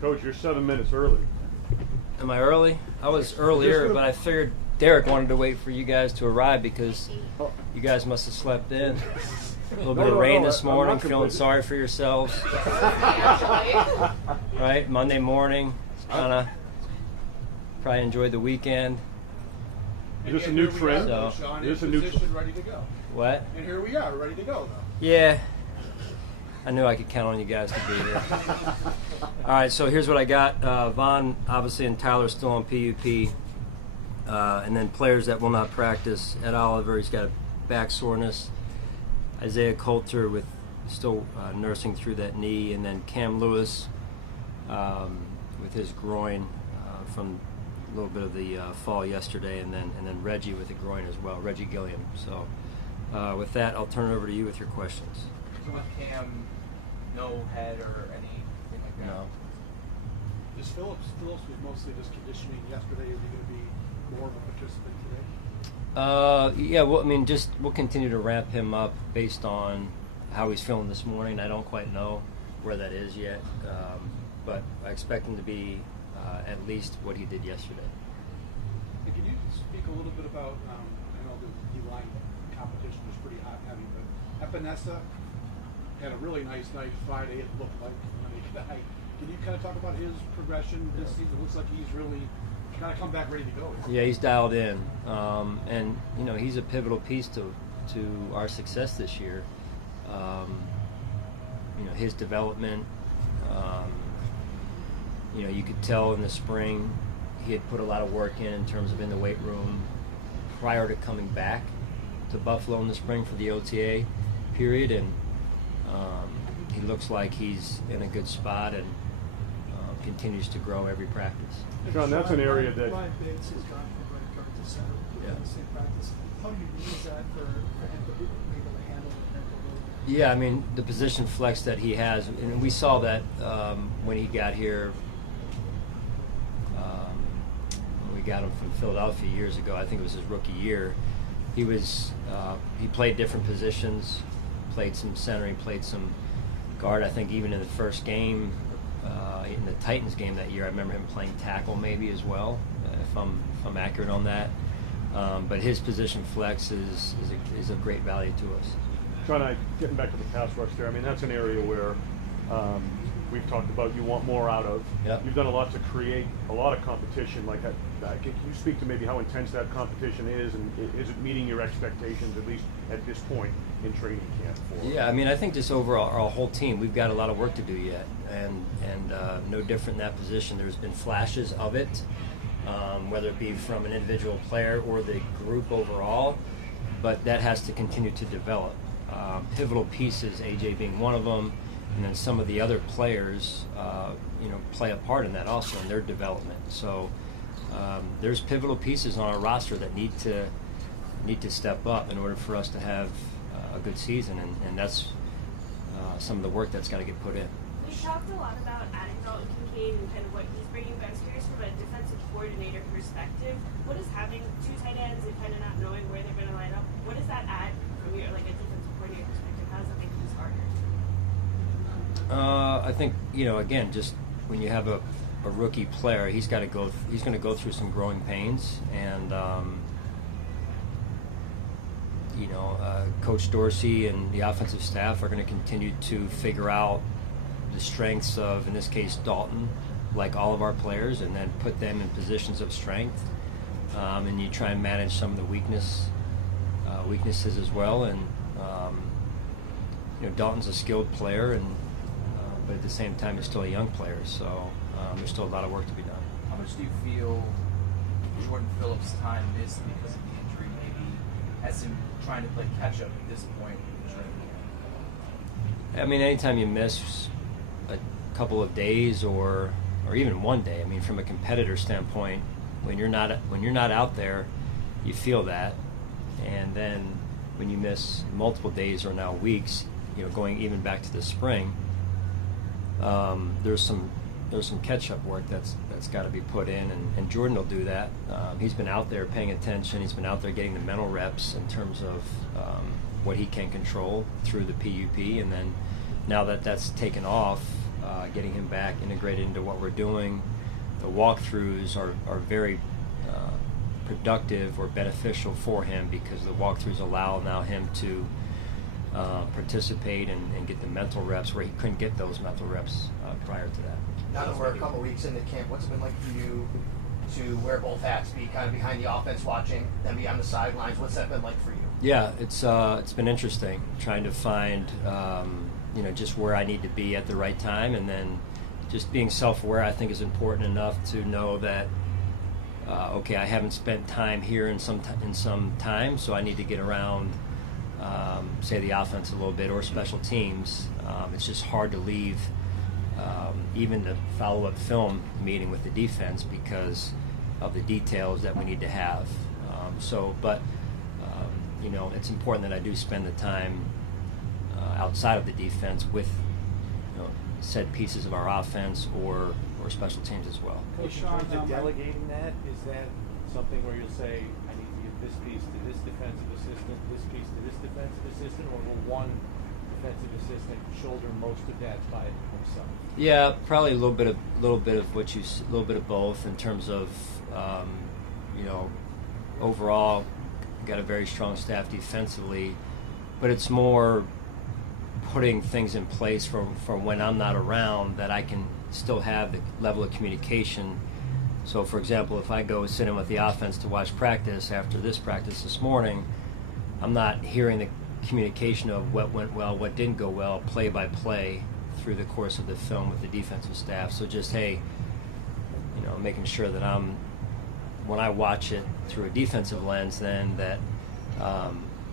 Coach, you're 7 minutes early. Am I early? I was earlier, but I figured Derek wanted to wait for you guys to arrive because you guys must have slept in. A little bit of rain this morning, feeling sorry for yourselves. Right? Monday morning, kind of probably enjoyed the weekend. Is this a new trend? Sean, Is this a in new position, ready to go. What? And here we are, ready to go, though. Yeah. I knew I could count on you guys to be here. All right, so here's what I got. Vaughn, obviously, and Tyler still on PUP. And then players that will not practice. Ed Oliver, he's got a back soreness. Isaiah Coulter with still nursing through that knee. And then Cam Lewis with his groin from a little bit of the fall yesterday. And then Reggie with the groin as well, Reggie Gilliam. So with that, I'll turn it over to you with your questions. So with Cam, no head or anything like that? No. Is Phillips was mostly just conditioning yesterday. Is he going to be more of a participant today? Yeah, well, I mean, we'll continue to ramp him up based on how he's feeling this morning. I don't quite know where that is yet, but I expect him to be at least what he did yesterday. And can you speak a little bit about, I know the D-line competition was pretty hot heavy, but Epinesa had a really nice night Friday, it looked like, tonight. Can you kind of talk about his progression this season? It looks like he's really kind of come back ready to go. Yeah, he's dialed in, and you know he's a pivotal piece to our success this year. You know his development. You know you could tell in the spring he had put a lot of work in terms of in the weight room prior to coming back to Buffalo in the spring for the OTA period, and he looks like he's in a good spot and continues to grow every practice. Sean, that's an area that... Brian Bates has gone from right guard to center in the same practice. How unique is that for him to be able to handle it? Yeah, I mean, the position flex that he has, and we saw that when he got here, when we got him from Philadelphia years ago. I think it was his rookie year. He played different positions, played some center, he played some guard. I think even in the first game, in the Titans game that year, I remember him playing tackle maybe as well, if I'm accurate on that. But his position flex is of great value to us. Sean, getting back to the pass rush there, I mean, that's an area where we've talked about you want more out of. Yep. You've done a lot to create a lot of competition. Like, can you speak to maybe how intense that competition is, and is it meeting your expectations, at least at this point in training camp? Yeah, I mean, I think just overall, our whole team, we've got a lot of work to do yet, and no different in that position. There's been flashes of it, whether it be from an individual player or the group overall, but that has to continue to develop. Pivotal pieces, AJ being one of them, and then some of the other players, play a part in that also in their development. So there's pivotal pieces on our roster that need to step up in order for us to have a good season, and that's some of the work that's got to get put in. We talked a lot about adding Dalton Kincaid and kind of what he's bringing. But I was curious from a defensive coordinator perspective, what is having two tight ends and kind of not knowing where they're going to line up? What does that add from your like a defensive coordinator perspective? How does that make this harder? I think again, just when you have a rookie player, he's going to go through some growing pains, and Coach Dorsey and the offensive staff are going to continue to figure out the strengths of, in this case, Dalton, like all of our players, and then put them in positions of strength. And you try and manage some of the weaknesses as well. And Dalton's a skilled player, and but at the same time, he's still a young player. So there's still a lot of work to be done. How much do you feel Jordan Phillips' time missed because of the injury maybe has him trying to play catch up at this point in training camp? I mean, anytime you miss a couple of days or even one day, I mean, from a competitor standpoint, when you're not out there, you feel that, and then when you miss multiple days or now weeks, going even back to the spring, there's some catch-up work that's got to be put in, and Jordan will do that. He's been out there paying attention. He's been out there getting the mental reps in terms of what he can control through the PUP, and then now that that's taken off, getting him back integrated into what we're doing. The walkthroughs are very productive or beneficial for him, because the walkthroughs allow now him to participate and get the mental reps where he couldn't get those mental reps prior to that. Now that we're a couple weeks into camp, what's it been like for you to wear both hats, be kind of behind the offense watching, then be on the sidelines? What's that been like for you? Yeah, it's been interesting trying to find just where I need to be at the right time, and then just being self-aware I think is important enough to know that okay, I haven't spent time here in some time, so I need to get around say the offense a little bit, or special teams. It's just hard to leave even the follow-up film meeting with the defense because of the details that we need to have. It's important that I do spend the time outside of the defense with set pieces of our offense or special teams as well. Coach, in Sean, terms of delegating that, is that something where you'll say, I need to give this piece to this defensive assistant, this piece to this defensive assistant, or will one defensive assistant shoulder most of that by himself? Yeah, probably a little bit of both in terms of overall got a very strong staff defensively, but it's more putting things in place for when I'm not around that I can still have the level of communication. So, for example, if I go sit in with the offense to watch practice after this practice this morning, I'm not hearing the communication of what went well, what didn't go well, play by play through the course of the film with the defensive staff. So just, hey, making sure that when I watch it through a defensive lens, then that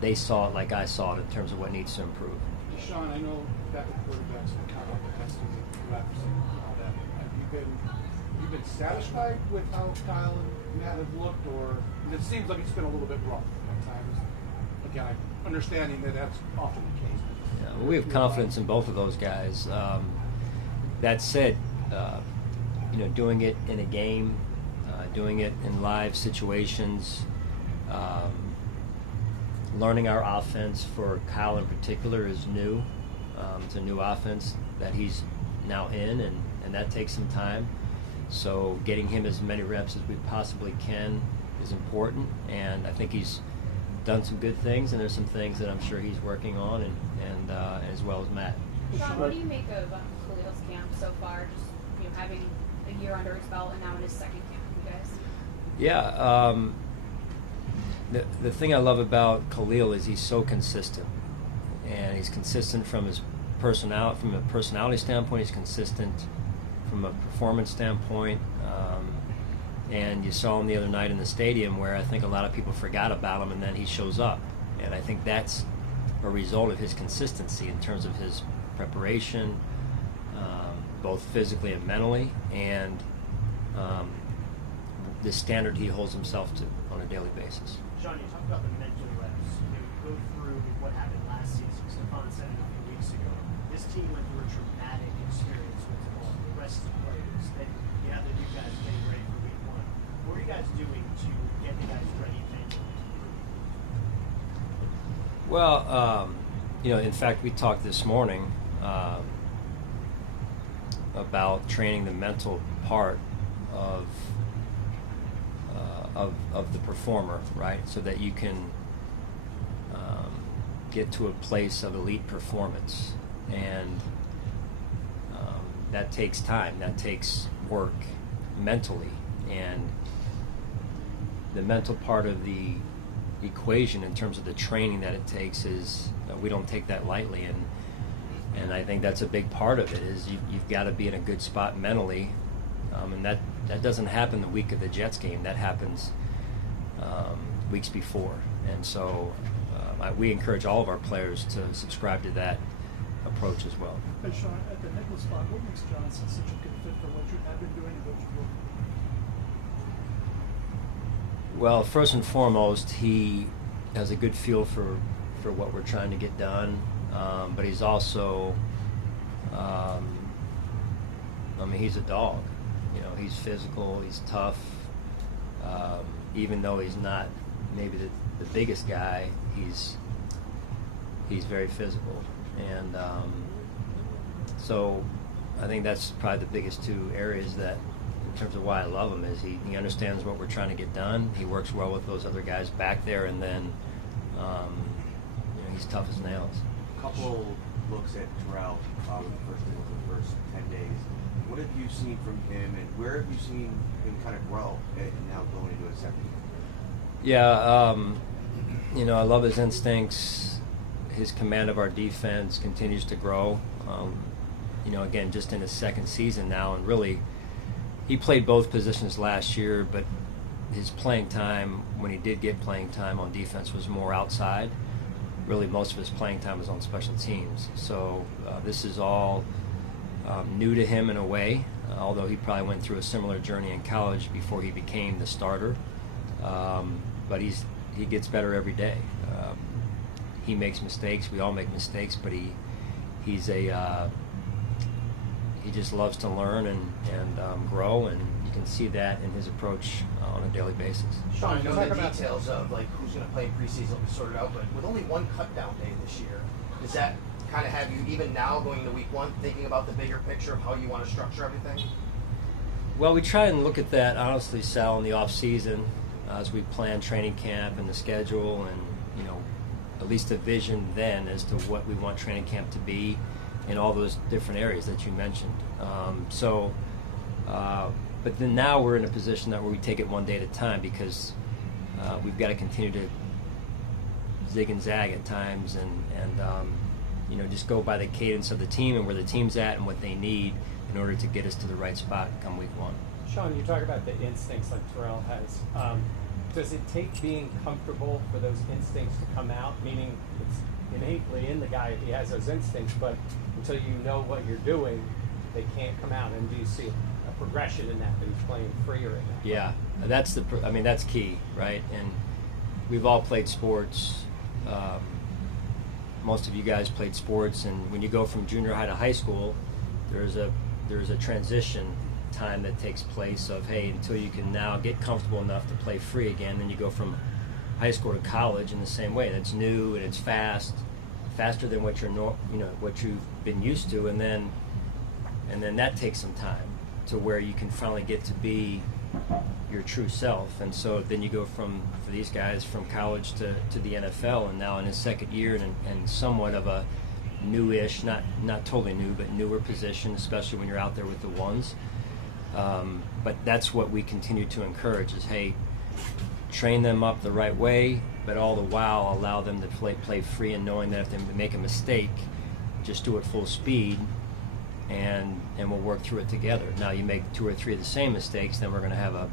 they saw it like I saw it in terms of what needs to improve. Sean, I know backup quarterbacks and count the testing and reps and all that. Have you been satisfied with how Kyle and Matt have looked, or it seems like it's been a little bit rough at times? Again, understanding that that's often the case. Yeah, well, we have confidence in both of those guys. That said, doing it in a game, doing it in live situations, learning our offense for Kyle in particular is new. It's a new offense that he's now in, and that takes some time. So getting him as many reps as we possibly can is important, and I think he's done some good things, and there's some things that I'm sure he's working on, and as well as Matt. Sean, what do you make of Khalil's camp so far? Just having a year under his belt and now in his second camp with you guys. Yeah, the thing I love about Khalil is he's so consistent, and he's consistent from his personality. From a personality standpoint, he's consistent from a performance standpoint. And you saw him the other night in the stadium, where I think a lot of people forgot about him, and then he shows up. And I think that's a result of his consistency in terms of his preparation, both physically and mentally, and the standard he holds himself to on a daily basis. Sean, you talked about the mental reps. Go through what happened last season. Stefan said it a few weeks ago. This team went through a traumatic experience with all the rest of the players. That you have to do guys getting ready for week one. What are you guys doing to get the guys ready mentally? Well, in fact, we talked this morning about training the mental part of the performer, right? So that you can get to a place of elite performance, and that takes time. That takes work mentally, and the mental part of the equation in terms of the training that it takes is we don't take that lightly, and I think that's a big part of it. Is you've got to be in a good spot mentally, and that doesn't happen the week of the Jets game. That happens weeks before, and so we encourage all of our players to subscribe to that approach as well. Hey, Sean, at the nickel spot, what makes Johnson such a good fit for what you have been doing and what you're doing? Well, first and foremost, he has a good feel for what we're trying to get done, but he's also, he's a dog. He's physical, he's tough. Even though he's not maybe the biggest guy, he's very physical, and so I think that's probably the biggest two areas that, in terms of why I love him, is he understands what we're trying to get done. He works well with those other guys back there, and then he's tough as nails. A couple looks at Terrell with the first 10 days. What have you seen from him, and where have you seen him kind of grow and now going into his second year? Yeah, I love his instincts. His command of our defense continues to grow. Again, just in his second season now, and really, he played both positions last year, but his playing time, when he did get playing time on defense, was more outside. Really, most of his playing time was on special teams. So this is all new to him in a way, although he probably went through a similar journey in college before he became the starter. But he gets better every day. He makes mistakes. We all make mistakes, but he just loves to learn and grow, and you can see that in his approach on a daily basis. Sean, I know the details of who's going to play in preseason will be sorted out, but with only one cut-down day this year, does that kind of have you, even now going into week one, thinking about the bigger picture of how you want to structure everything? Well, we try and look at that, honestly, Sal, in the off-season as we plan training camp and the schedule, and at least a vision then as to what we want training camp to be in all those different areas that you mentioned. But then now we're in a position where we take it one day at a time, because we've got to continue to zig and zag at times, and just go by the cadence of the team and where the team's at and what they need in order to get us to the right spot come week one. Sean, you talk about the instincts like Terrell has. Does it take being comfortable for those instincts to come out? Meaning it's innately in the guy, he has those instincts, but until you know what you're doing, they can't come out. And do you see a progression in that he's playing freer in that? Yeah, that's key, right? And we've all played sports. Most of you guys played sports, and when you go from junior high to high school, there's a transition time that takes place of, hey, until you can now get comfortable enough to play free again. Then you go from high school to college in the same way. That's new and it's faster than what what you've been used to, and then that takes some time to where you can finally get to be your true self. And so then you go for these guys, from college to the NFL, and now in his second year and somewhat of a newish, not totally new, but newer position, especially when you're out there with the ones. But that's what we continue to encourage is, hey, train them up the right way, but all the while allow them to play free, and knowing that if they make a mistake, just do it full speed, and we'll work through it together. Now, you make 2 or 3 of the same mistakes, then we're going to have a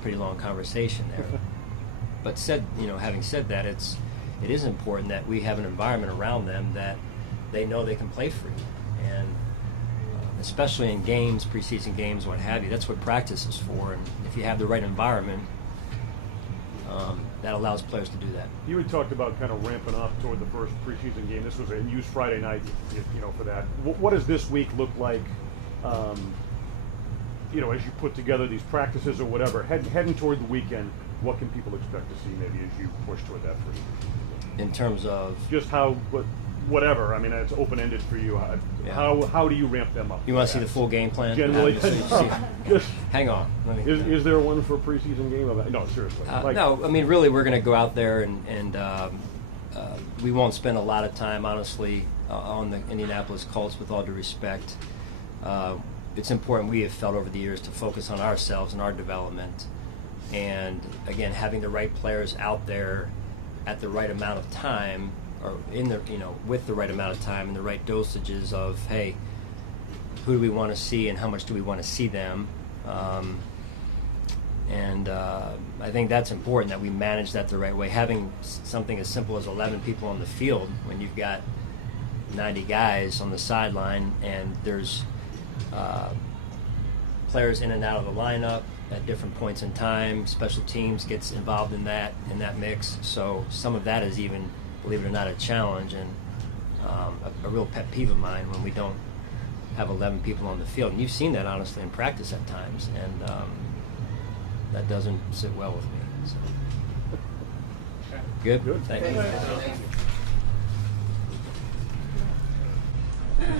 pretty long conversation there. But having said that, it is important that we have an environment around them that they know they can play free, and especially in games, preseason games, what have you. That's what practice is for, and if you have the right environment, that allows players to do that. You had talked about kind of ramping up toward the first preseason game. This was a used Friday night, for that. What does this week look like, as you put together these practices or whatever, heading toward the weekend? What can people expect to see maybe as you push toward that first preseason game? In terms of? Just whatever. I mean, it's open-ended for you. How do you ramp them up? You want to see the full game plan? Generally. Hang on. Is there one for a preseason game? No, seriously. No, really, we're going to go out there and we won't spend a lot of time, honestly, on the Indianapolis Colts, with all due respect. It's important, we have felt over the years, to focus on ourselves and our development. And, again, having the right players out there at the right amount of time, or with the right amount of time and the right dosages of, hey, who do we want to see and how much do we want to see them? I think that's important, that we manage that the right way. Having something as simple as 11 people on the field when you've got 90 guys on the sideline, and there's players in and out of the lineup at different points in time. Special teams gets involved in that mix. So some of that is even, believe it or not, a challenge, and a real pet peeve of mine when we don't have 11 people on the field. And you've seen that, honestly, in practice at times, and that doesn't sit well with me. So. Okay. Good? Thank you. Thank you.